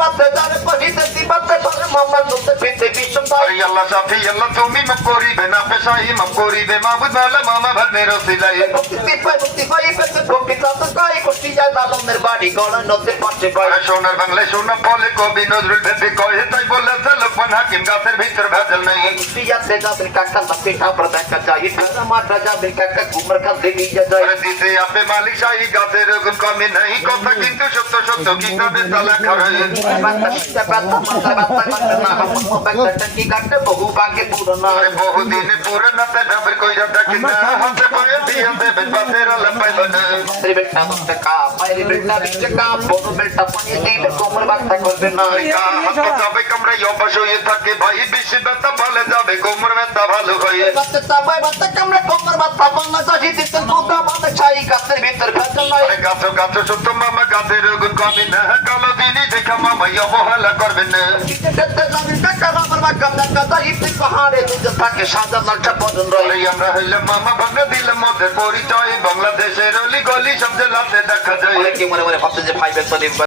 বাতে যারে পহিতে দিবাতে তোরে মোহাম্মদ বলতে পিতে বিষ্ণু তাই আল্লাহ সাফি আল্লাহ তুমি মাফ করিবে না পেশাই মাফ করিবে মাহবুব মাওলা মামা ভাগ্নের রসিলাই মুক্তি পাই পেতে ভক্তি তাতে গাই করতে যায় লালনের বাড়ি গড়া নদে পাশে পাই সোনার বাংলায় সোনা বলে কবি নজরুল ভেবে কয়ে তাই বলেছে লোকমান হাকিম গাছের ভিতর ভেজাল নেই পিয়াতে যাদের কাকা পিঠা পর দেখা যায় তারা মাঠা যাদের কাকা ঘুমার খাতে নিয়ে যায় দিতে আপে মালিক শাহী গাছের গুণ কমে নাই কথা কিন্তু সত্য সত্য কিতাবে তালা খারাই বহু ভাগ্যে পুরনো বহুদিনে পুরনাতে ডাবের কইরা ডাকি না হাতে পায়ে দিয়া দেবেন বাসের আলা পাইবা না বেটা টাকা পাইরে বেটা টাকা বড় বেটা পানি দিলে কোমর বাতা করবে না হাত যাবে কামড়াই অভ্যাস হয়ে থাকে ভাই বেশি ব্যথা ভালো যাবে কোমর ব্যথা ভালো হয়ে বাতা চাবাই বাতা কামড়ে কোমর বাতা বাংলা চাষি দিতে দুটা বাতা ছাই গাছের ভিতর ভেতর নাই গাছো গাছো সত্য মামা গাছের গুণ কমে না কালো দিনই দেখা মামা অবহেলা করবে না আমরা হইলাম মামা ভাঙা দিলাম মধ্যে পরিচয় বাংলাদেশের অলি গলি সব জেলাতে দেখা যায় মনে মনে ভাবছে যে ভাই